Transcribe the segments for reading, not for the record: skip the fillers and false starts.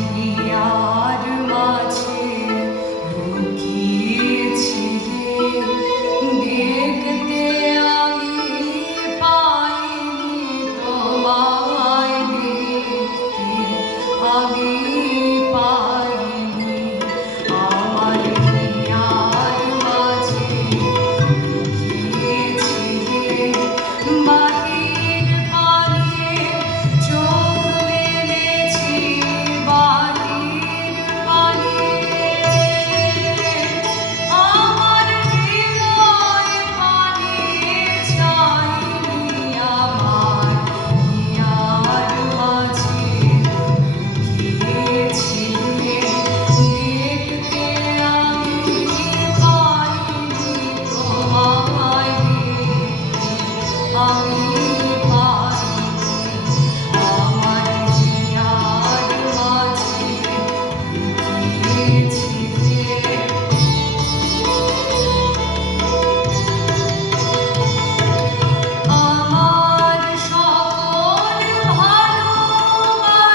Here মাঝে লুকিয়েছিলে, দেখতে আমি পাইনি তোমায়, দেখতে আমি পাইনি। আমার হিয়ার মাঝে লুকিয়েছিলে, বাহির পানে চোখ মেলেছি, বাহির পানে আমার হৃদয় পানে চাইনি। আমার হিয়ার মাঝে লুকিয়েছিলে, দেখতে আমি পাইনি তোমায়, দেখতে আমি পাইনি। আমার হিয়ার মাঝে লুকিয়েছিলে। আমার সকল ভালোবাসায়,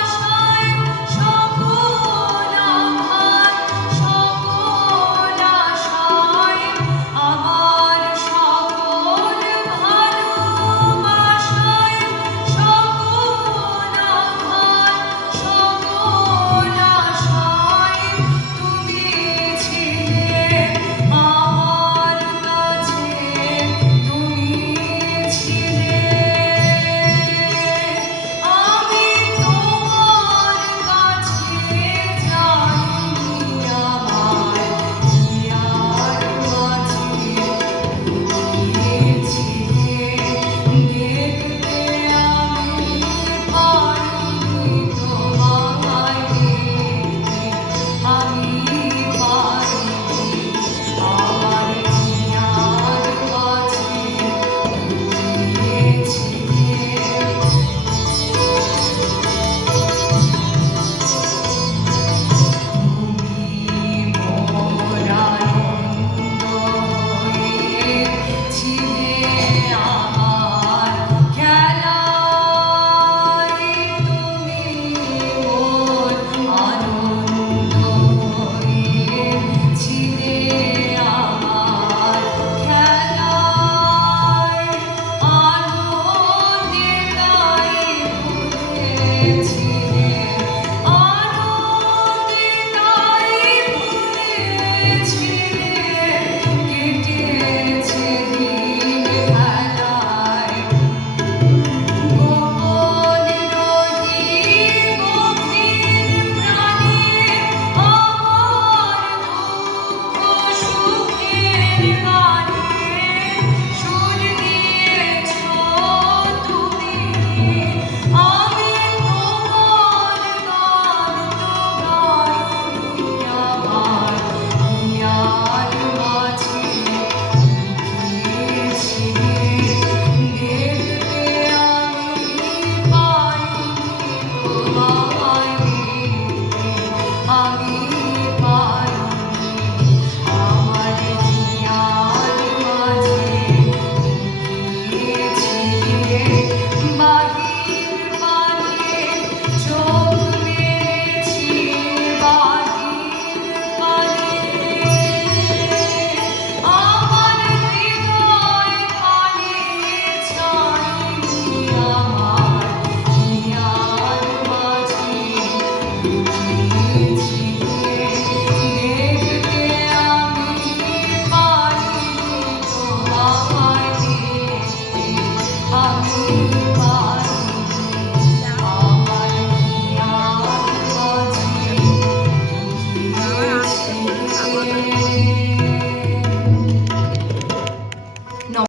সকল আঘাত, সকল আশায়, আমার সকল ভালোবাসায়, সকল আঘাত, সকল আশায় তুমি ছিলে আমার কাছে, তুমি ছিলে। আমি তোমার কাছে যাইনি, আমার হিয়ার মাঝে লুকিয়েছিলে, দেখতে আমি পাইনি তোমায়, দেখতে আমি পাইনি। আমার হিয়ার মাঝে তুমি মোর আনন্দ হয়েছিলে, আমার খেলায় তুমি মোর আনন্দ হয়েছিলে, আমার খেলায় আনন্দে তাই ভুলেছিলে, আনন্দে তাই ভুলেছিলে, কেটেছে দিন খেলায়। গোপন রহি গভীর প্রাণে, আমার দুঃখ সুখের গানে সুর দিয়েছ তুমি। আমি তোমার গান তো গাইনি, আমার হিয়ার মাঝে লুকিয়েছিলে, দেখতে আমি পাইনি তোমায়, দেখতে আমি পাইনি। আমার হিয়ার মাঝে লুকিয়েছিলে, বাহির পানে চোখ মেলেছি, বাহির পানে আমার হৃদয় পানে চাইনি। আমার হিয়ার মাঝে লুকিয়েছিলে।